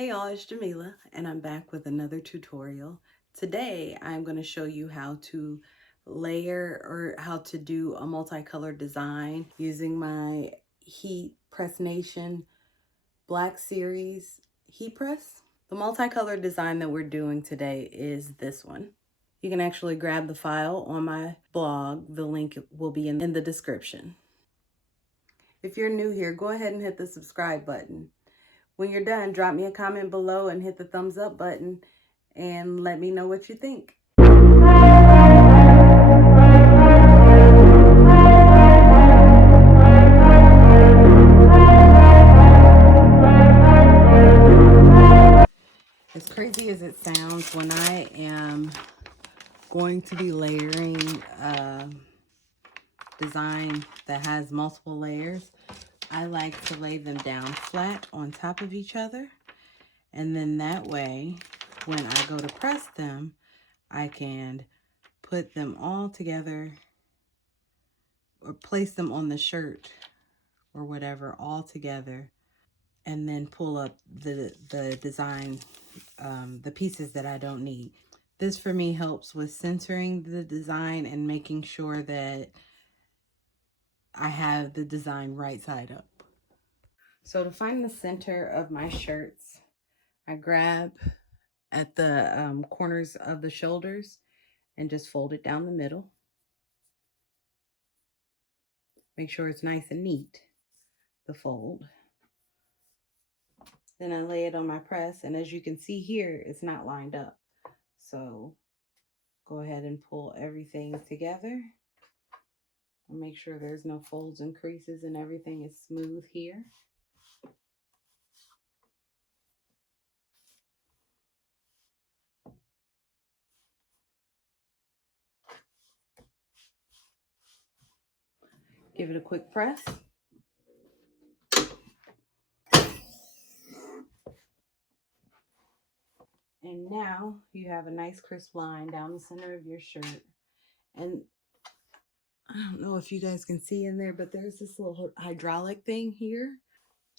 Hey y'all, it's Jamila and I'm back with another tutorial. Today I'm going to show you how to layer or how to do a multicolored design using my Heat Press Nation Black Series heat press. The multicolored design that we're doing today is this one. You can actually grab the file on my blog. The link will be in the description. If you're new here, go ahead and hit the subscribe button. When you're done, drop me a comment below and hit the thumbs up button and let me know what you think. As crazy as it sounds, when I am going to be layering a design that has multiple layers, I like to lay them down flat on top of each other. And then that way, when I go to press them, I can put them all together or place them on the shirt or whatever all together, and then pull up the design, the pieces that I don't need. This for me helps with centering the design and making sure that I have the design right side up. So to find the center of my shirts, I grab at the corners of the shoulders and just fold it down the middle. Make sure it's nice and neat, the fold. Then I lay it on my press, and as you can see here, it's not lined up. So go ahead and pull everything together and make sure there's no folds and creases and everything is smooth here. Give it a quick press. And now you have a nice crisp line down the center of your shirt. And I don't know if you guys can see in there, but there's this little hydraulic thing here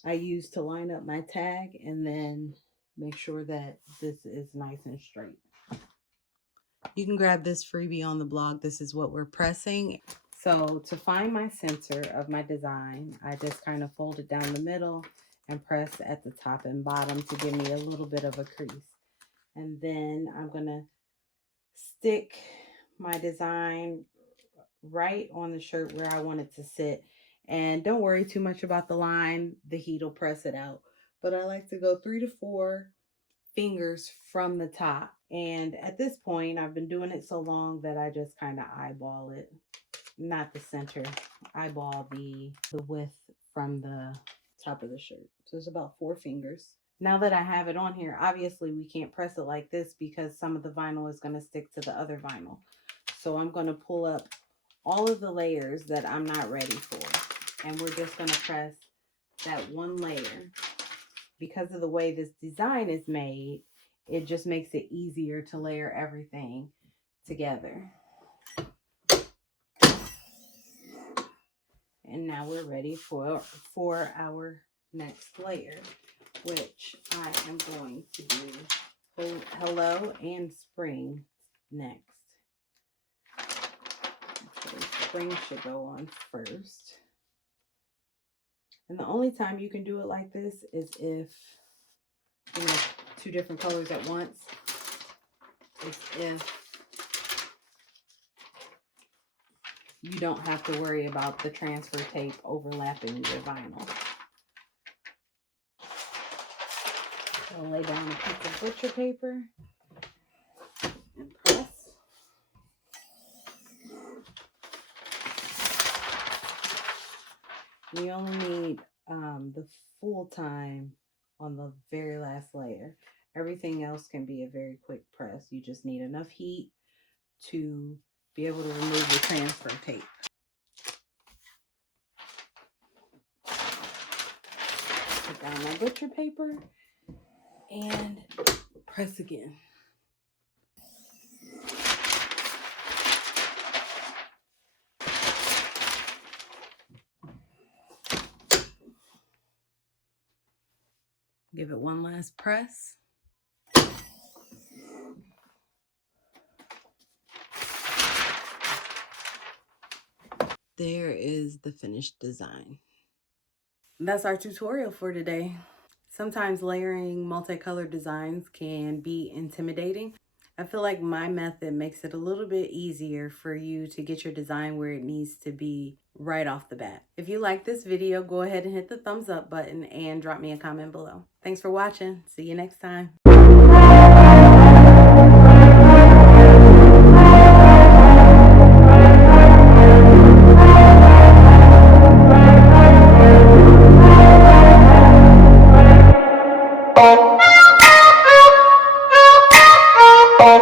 I use to line up my tag and then make sure that this is nice and straight. You can grab this freebie on the blog. This is what we're pressing. So to find my center of my design, I just kind of fold it down the middle and press at the top and bottom to give me a little bit of a crease. And then I'm going to stick my design right on the shirt where I want it to sit. And don't worry too much about the line. The heat will press it out. But I like to go 3 to 4 fingers from the top. And at this point, I've been doing it so long that I just kind of eyeball it. Not the center. Eyeball the width from the top of the shirt. So it's about 4 fingers. Now that I have it on here, obviously we can't press it like this because some of the vinyl is going to stick to the other vinyl. So I'm going to pull up all of the layers that I'm not ready for. And we're just going to press that one layer. Because of the way this design is made, it just makes it easier to layer everything together. And now we're ready for our next layer, which I am going to do Hello and Spring next. Okay, Spring should go on first. And the only time you can do it like this is if you know 2 different colors at once. It's if you don't have to worry about the transfer tape overlapping your vinyl. I'll lay down a piece of butcher paper and press. You only need the full time on the very last layer. Everything else can be a very quick press. You just need enough heat to be able to remove the transfer tape. Put down my butcher paper and press again. Give it one last press. There is the finished design. That's our tutorial for today. Sometimes layering multicolored designs can be intimidating. I feel like my method makes it a little bit easier for you to get your design where it needs to be right off the bat. If you like this video, go ahead and hit the thumbs up button and drop me a comment below. Thanks for watching. See you next time.